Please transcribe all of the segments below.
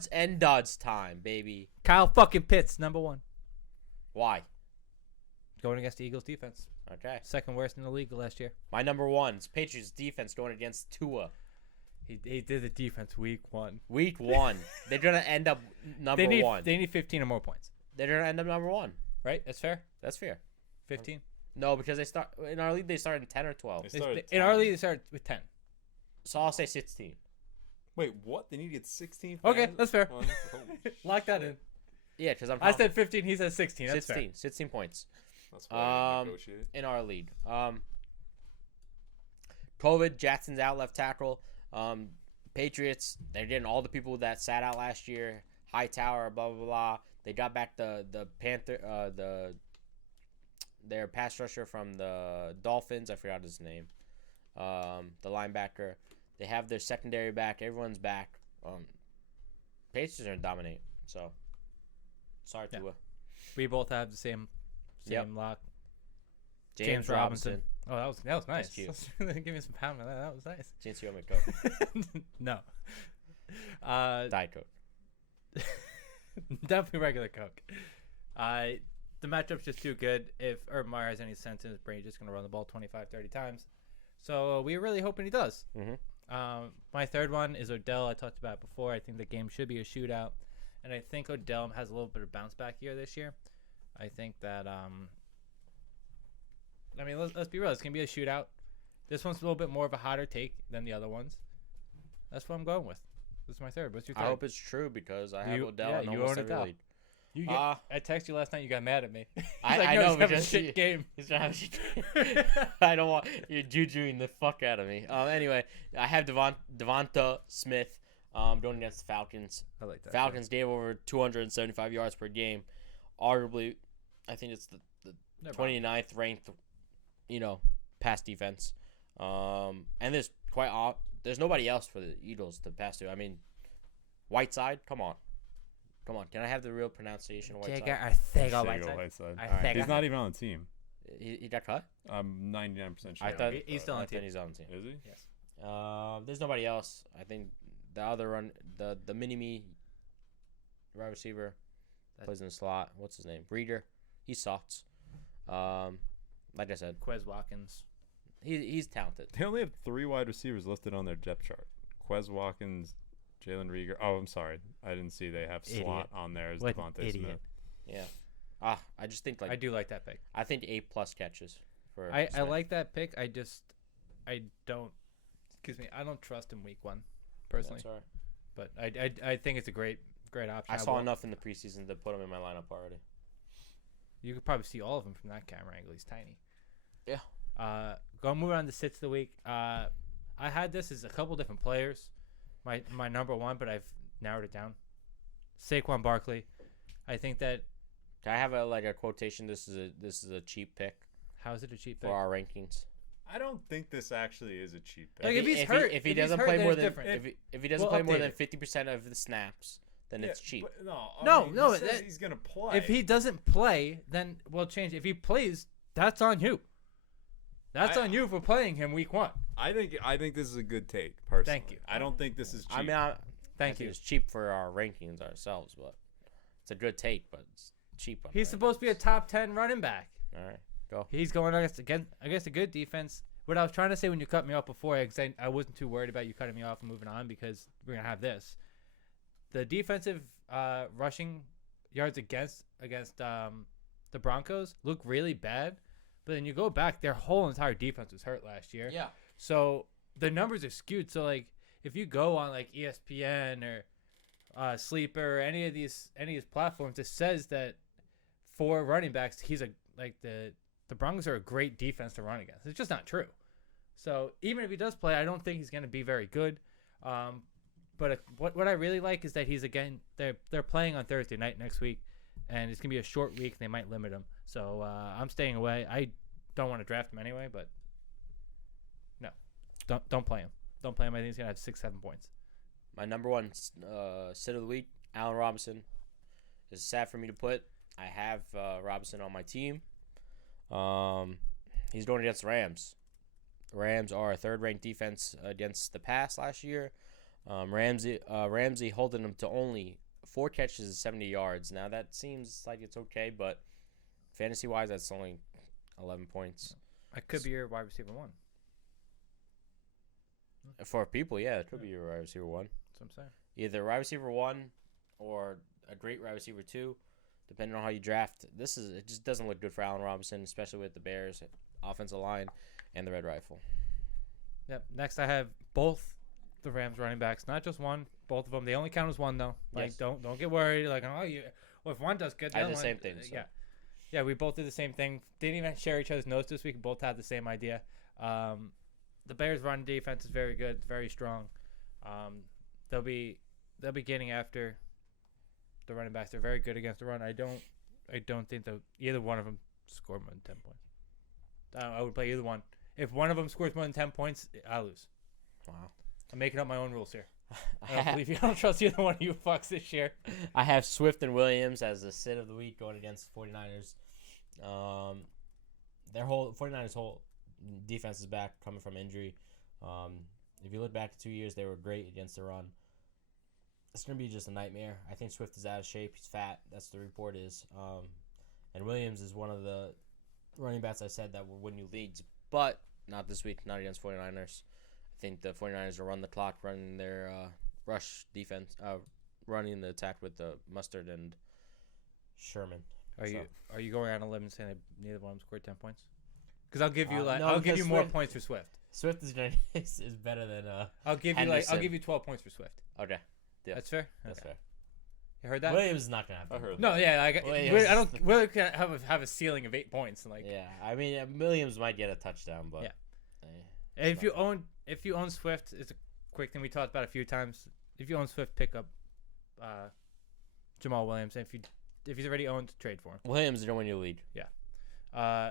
odds and duds time, baby. Kyle fucking Pitts, number 1. Why? Going against the Eagles defense. Okay. Second worst in the league last year. My number 1 is Patriots defense going against Tua. He did the defense week 1. Week 1. They're going to end up number 1. They need 15 or more points. They're going to end up number 1. Right? That's fair? That's fair. 15? No, because they start in our league. They start in 10 or 12. In our league, they start with 10. So I'll say 16. Wait, what? They need to get 16? Okay, that's fair. Well, Lock that in. Yeah, because I said 15. He said 16. That's 16. fair. 16 points. that's why I negotiated. In our lead. COVID, Jackson's out left tackle. Patriots, they're getting all the people that sat out last year. Hightower, blah blah blah. They got back the Panther, their pass rusher from the Dolphins. I forgot his name. The linebacker. They have their secondary back. Everyone's back. Patriots are gonna dominate. So sorry, Yeah. Tua. We both have the same lock. James Robinson. Oh, that was nice. That's Give me some pound for that. That was nice. Chance you Coke. No. Diet Coke. Definitely regular Coke. The matchup's just too good. If Urban Meyer has any sense in his brain, he's just going to run the ball 25, 30 times. So we're really hoping he does. Mm-hmm. My third one is Odell. I talked about it before. I think the game should be a shootout. And I think Odell has a little bit of bounce back year this year. I think that, let's be real. It's going to be a shootout. This one's a little bit more of a hotter take than the other ones. That's what I'm going with. This is my third. What's your third? I hope it's true because I have Odell in you almost own every Odell. league. I texted you last night. You got mad at me. I no, know he's having a because shit game. He's gonna have a shit game. I don't want you're jujuing the fuck out of me. Anyway, I have Devonta Smith going against the Falcons. I like that. Falcons gave over 275 yards per game. Arguably, I think it's the 29th ranked, pass defense. And there's nobody else for the Eagles to pass to. I mean, Whiteside, come on. Can I have the real pronunciation of Whiteside? I think I'll Whiteside. Right. He's not even on the team. He got cut? I'm 99% sure. I thought he's still on the team. He's on the team. Is he? Yes. There's nobody else. I think the other the mini-me wide receiver plays in the slot. What's his name? Reader. He sucks. Like I said, Quez Watkins. he's talented. They only have 3 wide receivers listed on their depth chart. Quez Watkins, Jalen Rieger. Oh, I'm sorry. I didn't see they have slot on there as Devonta Smith. Yeah. I just think I do like that pick. I think 8+ catches for I Smith. like that pick. I don't trust him week 1 personally. That's all right. But I think it's a great option. I saw enough in the preseason to put him in my lineup already. You could probably see all of them from that camera angle. He's tiny. Yeah. Go move on to sits of the week. I had this as a couple different players. My number 1, but I've narrowed it down. Saquon Barkley. I think that. Can I have a quotation? This is a cheap pick. How is it a cheap pick? For our rankings? I don't think this actually is a cheap pick. Like if he's hurt, if he doesn't play more than if he doesn't play more than 50% of the snaps, then it's cheap. No, he says he's gonna play. If he doesn't play, then we'll change. If he plays, that's on you. That's on you for playing him week 1. I think this is a good take. Personally, Thank you. I don't think this is cheap. I mean, I think it's cheap for our rankings ourselves, but it's a good take. But it's cheap. He's supposed to be a top 10 running back. All right, go. He's going against a good defense. What I was trying to say when you cut me off before, I wasn't too worried about you cutting me off and moving on because we're gonna have this. The defensive rushing yards against the Broncos look really bad, but then you go back, their whole entire defense was hurt last year. Yeah. So the numbers are skewed. So like if you go on like ESPN or Sleeper or any of these platforms, it says that for running backs, the Broncos are a great defense to run against. It's just not true. So even if he does play, I don't think he's going to be very good. But what I really like is that they're playing on Thursday night next week, and it's going to be a short week. They might limit him. So I'm staying away. I don't want to draft him anyway, but no, don't play him. Don't play him. I think he's going to have 6-7 points. My number 1 sit of the week, Allen Robinson. It's sad for me to put. I have Robinson on my team. He's going against the Rams. Rams are a 3rd-ranked defense against the pass last year. Ramsey holding him to only 4 catches and 70 yards. Now that seems like it's okay, but fantasy wise, that's only 11 points. I could be your wide receiver 1. For people, yeah, it could be your wide receiver 1. That's what I'm saying. Either wide receiver 1 or a great wide receiver 2, depending on how you draft. It just doesn't look good for Allen Robinson, especially with the Bears offensive line and the Red Rifle. Yep. Next, I have both the Rams running backs, not just one, both of them. They only count as one though. Like, yes. don't get worried. Like, if one does good, I did the same thing. So. Yeah. We both did the same thing. Didn't even share each other's notes this week. We both had the same idea. The Bears' run defense is very good. It's very strong. They'll be getting after the running backs. They're very good against the run. I don't think that either one of them score more than 10 points. I would play either one. If one of them scores more than 10 points, I lose. Wow. I'm making up my own rules here. I don't trust either one of you fucks this year. I have Swift and Williams as the sit of the week going against the 49ers. 49ers' whole defense is back, coming from injury. If you look back to 2 years, they were great against the run. It's going to be just a nightmare. I think Swift is out of shape. He's fat. That's the report is. And Williams is one of the running backs I said that will win you leagues, but not this week, not against 49ers. I think the 49ers will run the clock, running their rush defense, running the attack with the Mustard and Sherman. Are you going on a limb and saying that neither one of them scored 10 points? Because I'll give you more points for Swift. Swift is better than I'll give Henderson. you 12 points for Swift. Okay. Yeah. That's fair. That's fair. You heard that? Williams is not gonna happen. I heard that. No, yeah, I don't really have a ceiling of 8 points. Like, yeah, I mean Williams might get a touchdown, but yeah. If you own Swift, it's a quick thing we talked about a few times. If you own Swift, pick up Jamal Williams. And if he's already owned, trade for him. Williams is going to win your league. Yeah.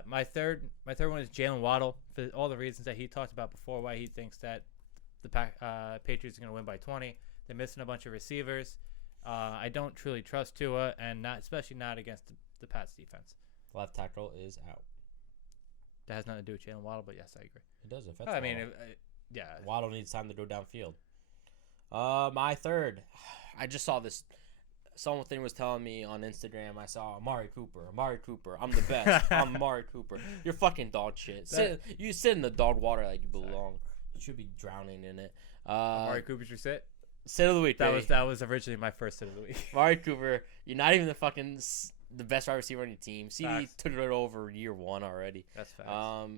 My third one is Jaylen Waddle for all the reasons that he talked about before. Why he thinks that the Patriots are going to win by 20. They're missing a bunch of receivers. I don't truly trust Tua, and especially not against the Pats defense. Left tackle is out. That has nothing to do with Jaylen Waddle, but yes, I agree. It does affect. I mean, yeah. Waddle needs time to go downfield. My third, I just saw this. Someone was telling me on Instagram. I saw Amari Cooper. I'm the best. I'm Amari Cooper. You're fucking dog shit. You sit in the dog water like you belong. You should be drowning in it. Amari Cooper's your sit. Sit of the week. That was originally my first sit of the week. Amari Cooper, you're not even the best wide receiver on your team. CD took it over year 1 already. That's facts.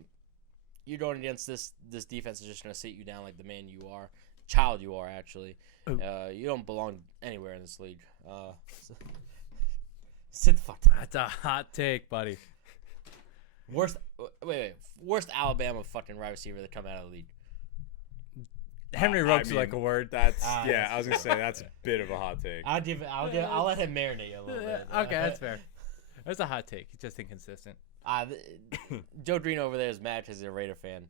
You're going against this defense is just gonna sit you down like the man you are, child you are actually. You don't belong anywhere in this league. Sit the fuck down. That's a hot take, buddy. Worst Alabama fucking wide receiver that come out of the league. Henry Ruggs like a word. That's I was gonna say that's a bit of a hot take. I'll let him marinate a little bit. Okay, that's fair. That's a hot take. He's just inconsistent. Joe Green over there is mad because he's a Raider fan.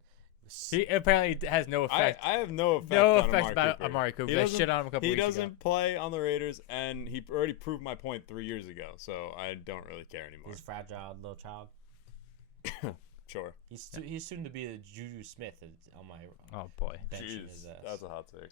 He apparently has no effect. I have no effect on Amari Cooper. I shit on him a couple weeks ago. He doesn't play on the Raiders, and he already proved my point 3 years ago, so I don't really care anymore. He's a fragile little child. Sure. He's soon to be the Juju Smith on my oh boy. Jeez, that's a hot take.